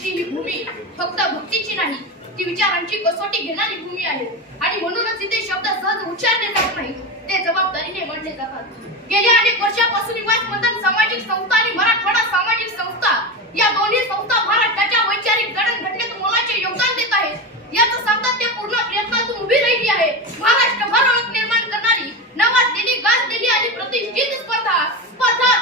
आमची ही भूमी फक्त भक्तीची नाही, ती विचारांची कसोटी घेणारी भूमी आहे. आणि म्हणूनच इथे शब्द सहज उच्चारले जात नाही, ते जबाबदारीने म्हणले जातात. गेल्या अनेक वर्षापासून युवा स्पंदन सामाजिक संस्था आणि मराठवाडा सामाजिक संस्था या दोन्ही संस्था महाराष्ट्राच्या वैचारिक जडणघडणीत मोलाचे योगदान देत आहेत. याचं सातत्यपूर्ण प्रयत्नातून उभी राहिली आहे. महाराष्ट्रभर ओळख निर्माण करणारी, नावाजलेली, गाजलेली आणि प्रतिष्ठित स्पर्धा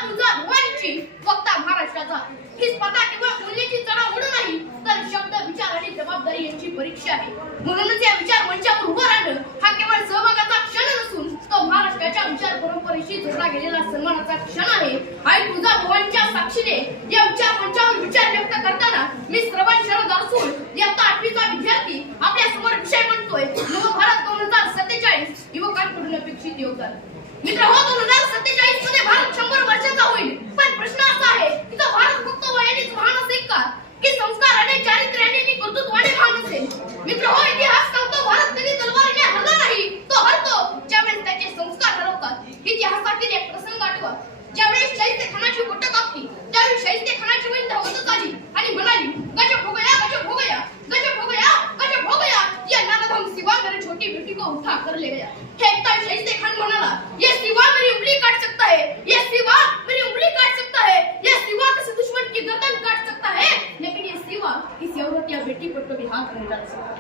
तुळजा भवानीची, वक्ता महाराष्ट्राचा. ही स्पर्धा केवळ मूल्याची चढाओढ नाही, तर शब्द, विचार आणि जबाबदारी यांची परीक्षा आहे. म्हणूनच या विचार मंचावर उभं राहणं हा केवळ सहभागाचा क्षण नसून तो महाराष्ट्राच्या विचार परंपरेशी जोडला गेलेला सन्मानाचा क्षण आहे. आणि तुळजा भवानीच्या साक्षीने या विचार मंचावर विचार व्यक्त करताना मी श्रवण शरद असून इयत्ता 8वीचा विद्यार्थी आपल्या समोर विषय म्हणतोय नवभारत 2047 युवकांकडून अपेक्षित योगदान. मित्रहो, 2047 मध्ये भारत 100 वर्षाचा होईल. पण प्रश्न असा आहे की तो भारत फक्त वयानेच महान असेल का, की संस्काराने, चारित्र्याने आणि कर्तृत्वाने महान असेल? मित्रहो, इतिहास सांगतो भारत कधी तलवारीने हरला नाही, तो हरतो ज्यावेळेस त्याचे संस्कार हरवतात. इतिहासातील एक प्रसंग आठवा. ज्यावेळेस शाहिस्ते खानाची बोट कापली, त्यावेळी शाहिस्ते खानाची बहीण धावतच आली आणि म्हणाली, गजब हो गया, गजब हो गया, गजब हो गया, गजब हो गया, ये नानाधम सिवा मेरी छोटी बेटी को उठा कर ले गया. फेंकता शाहिस्ते खान म्हणाला, ये सिवा मेरी उंगली काट सकता है, ये सिवा मेरी उंगली काट सकता है, ये सिवा किसी दुश्मन की गर्दन काट सकता है, लेकिन ये सिवा किसी औरत या बेटी पर कभी हाथ नहीं डाल सकता.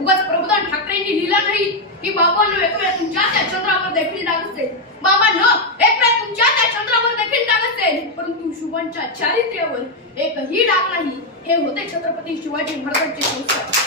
उगाच प्रबोधन ठाकरेंनी लिहिला नाही की बाबांनो एक वेळ तुमच्या त्या चंद्रावर देखील डाग असेल, बाबांनो एक वेळ तुमच्या त्या चंद्रावर देखील डाग असेल, परंतु शुभांच्या चारित्र्यावर एकही डाग नाही. हे होते छत्रपती शिवाजी महाराजांचे संस्कार.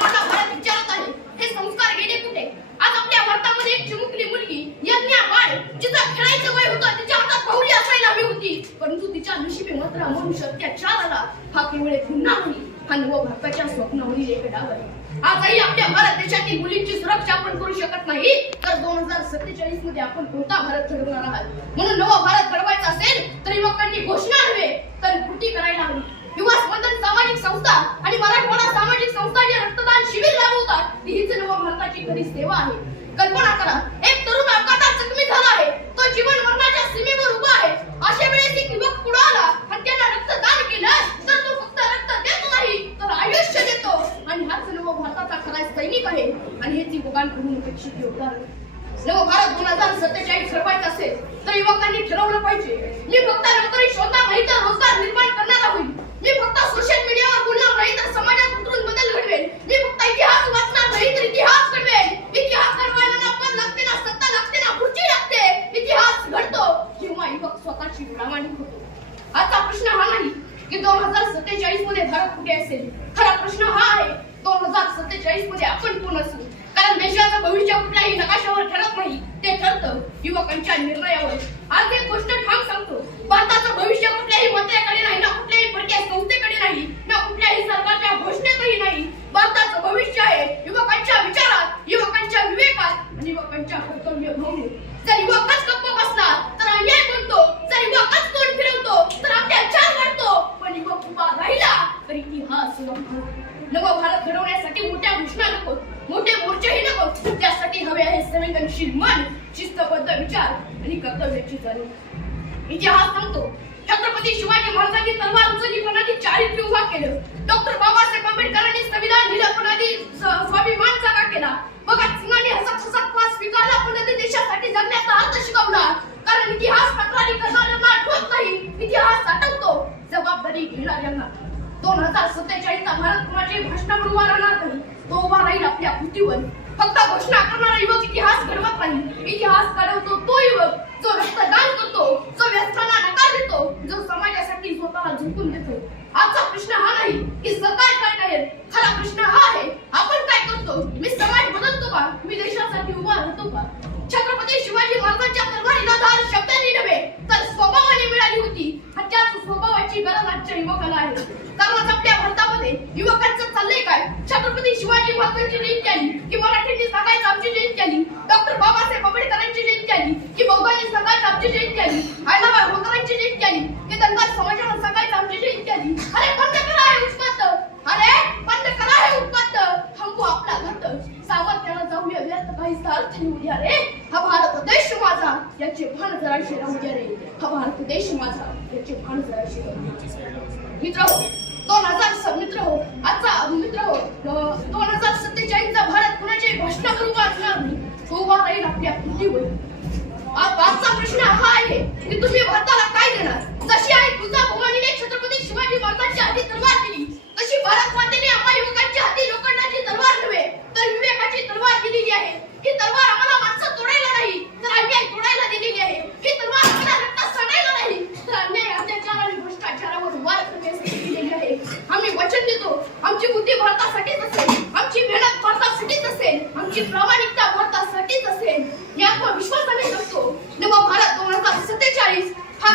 भारत विचारत आहे, हे संस्कार गेले कुठे? आज आपल्या भारतामध्ये एक चिमुकली मुलगी यज्ञा बाळ, जिचं खेळायचं वय होतं, तिच्या हातात बहुरी असायला हवी होती, परंतु तिच्या नशिबी मात्र मनुष्य अत्याचार आला. हा केवळ एक गुन्हा नाही, हा नव भारताच्या स्वप्नावरील एक डाग आहे. आजही आपल्या भारत देशातील मुलींची सुरक्षा आपण करू शकत नाही, तर 2047 मध्ये आपण कोणता भारत घडवणार आहात? म्हणून नवा भारत घडवायचा असेल तर युवकांनी घोषणा नव्हे तर कृती करायला हवी. युवा स्पंदन सामाजिक संस्था आणि मराठवाडा सामाजिक संस्था जे रक्तदान शिबिर राबवतात, हीच नव भारताची खरी सेवा आहे. कल्पना करा, एक तरुण अपघातात जखमी झाला आहे, तो जीवन मरणाच्या सीमेवर उभा आहे. अशा वेळेस एक युवक पुढे आला आणि त्यांना रक्तदान केलं, तर तो फक्त रक्त देत नाही तर आयुष्य देतो. आणि हाच नव भारताचा खरा सैनिक आहे. आणि हेच युवकांकडून अपेक्षित योगदान. नव भारत 2047 घडवायचा असेल तर युवकांनी ठरवलं पाहिजे, मी फक्त नोकरी शोधणार नाही तर रोजगार निर्माण करणारा होईल. मी फक्त सोशल मीडियावर बोलणार नाही तर समाजात उतरून बदल घडवेल. मी फक्त इतिहास वाचणार नाही तर इतिहास घडवेल. इतिहास घडवायला ना पद लागते, ना सत्ता लागते, ना खुर्ची लागते. इतिहास घडतो जेव्हा युवक स्वतःची प्रामाणिक होतो. आजचा प्रश्न हा नाही की 2047 मध्ये भारत कुठे असेल. खरा प्रश्न हा आहे 2047 मध्ये आपण कोण असू. कारण देशाचं भविष्य कुठल्याही नकाशावर ठरत नाही, ते ठरतं युवकांच्या निर्णयावर. आज एक गोष्ट ठाम सांगतो, भारताचं भविष्य कुठल्याही मंत्र्याकडे नाही, ना कुठल्याही परकीय संस्थेकडे नाही, ना कुठल्याही सरकारच्या घोषणेतही नाही. भारताचं भविष्य आहे युवकांच्या विचारात, युवकांच्या विवेकात आणि युवकांच्या कर्तव्य भावनेत. जर युवकच गप्प बसला तर अन्याय बनतो, जर युवकच तोंड फिरवतो तर अत्याचार वाढतो. पण युवक उभा राहिला तर इतिहास नव भारत घडवण्यासाठी मोठ्या घोषणा नको, मोठे मोर्चेही नको. त्यासाठी हवे आहे संवेदनशील मन, शिस्तबद्ध विचार आणि कर्तव्याची जाणीव. इतिहास सांगतो छत्रपती शिवाजी महाराजांनी तलवार उचलली पण आधी चारित्र्य उभा केलं. डॉक्टर बाबासाहेब आंबेडकरांनी संविधान दिलं पण आधी स्वाभिमान जागा केला. भगतसिंगांनी हसत फास स्वीकारला पण आधी देशासाठी जगण्याचा अर्थ शिकवला. कारण इतिहास तक्रारी करणाऱ्यांना आठवत नाही, इतिहास आठवतो जबाबदारी घेणाऱ्यांना. 2047 भारत कुणाची भाषणावर उभा राहणार नाही, तो उभा राहील आपल्या कृतीवर. फक्त घोषणा करणारा युवक इतिहास घडवत नाही, इतिहास घडवतो तो युवक जो रक्तदान करतो, जो व्यसनाला नकार देतो, जो समाजासाठी स्वतःला झोकून देतो. आजचा प्रश्न हा नाही की सरकार काय करेल, खरा प्रश्न हा आहे आपण काय करतो. मी समाज बदलतो का, मी देशासाठी उभा राहतो का? छत्रपती शिवाजी महाराजांच्या तलवारीला धार शब्दांनी नव्हे तर स्वभावाने मिळाली होती. त्याच स्वभावाची गरज आजच्या युवकाला आहे. कारण आपल्या भारतामध्ये युवकांचं चाललंय काय? छत्रपती शिवाजी महाराजांची जयंती आली की मराठींनी सांगायचं आमची जयंती आली, डॉक्टर बाबासाहेब आंबेडकरांची जयंती आली की बौद्धांनी सांगायचं आमची जयंती आली, अण्णाभाऊ होळकरांची जयंती आली की धनगर समाजाला सांगायचं आमची जयंती आली. अरे बंद करा हे उत्पात, अरे बंद करा हे उत्पात, थांबू आपला घट, सामर्थ्यानं जाऊया व्यर्थ काहीच अर्थ येऊ द्या रे. हा भारत देश माझा याचे भान जराशे राहू द्या रे. हा भारत देश माझा याचे याचे भान जराशी मित्र हो 2047चा भारत कुणाचे भाषण करून वाचणार नाही तो उभा राहील आपल्या कृतीवर आजचा प्रश्न हा आहे की तुम्ही भारताला काय देणार जशी आई तुळजाभवानीने छत्रपती शिवाजी महाराजांच्या हाती तलवार दिली तशी भारत मातेने आम्हा युवकांच्या हाती लोखंडाची तलवार नव्हे तर विवेकाची तलवार दिलेली आहे ही तलवार आम्हाला माणसं तोडायला नाही तर अन्याय तोडायला दिलेली आहे ही तलवार आम्हाला रक्तात सडायला नाही तर अन्याय अत्याचार आणि भ्रष्टाचारावर वार करण्यासाठी दिलेली आहे आम्ही वचन देतो आमची बुद्धी भारतासाठीच असेल आमची मेहनत भारतासाठीच असेल आमची प्रामाणिकता भारतासाठीच असेल या आत्मविश्वासाने जगतो नवा भारत 2047 हा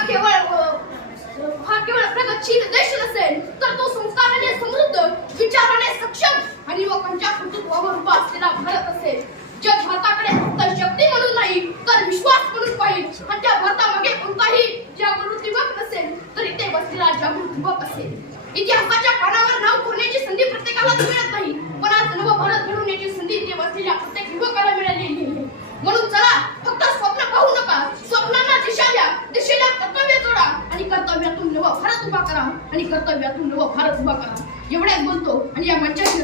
केवळ प्रगतशील देश नसेल तर तो संस्काराने समृद्ध विचाराने सक्षम आणि लोकांच्या कर्तृत्वावर उभा असलेला भारत असेल जग भारताकडे फक्त शक्ती म्हणून नाही तर विश्वास म्हणून पाहिजे आणि त्या भारतामागे कोणताही जागृत युवक नसेल तर इथे बसलेला जागृत युवक असेल इतिहासाच्या पानावर नाव कोरण्याची संधी प्रत्येकाला मिळत नाही पण आज नव भारत घडवण्याची संधी इथे बसलेल्या प्रत्येक युवकाला मिळालेली आहे म्हणून चला फक्त स्वप्न पाहू नका स्वप्नांना दिशा द्या दिशेला कर्तव्य जोडा आणि कर्तव्यातून नव भारत उभा करा आणि कर्तव्यातून नव भारत उभा करा एवढ्याच बोलतो आणि या मंचाची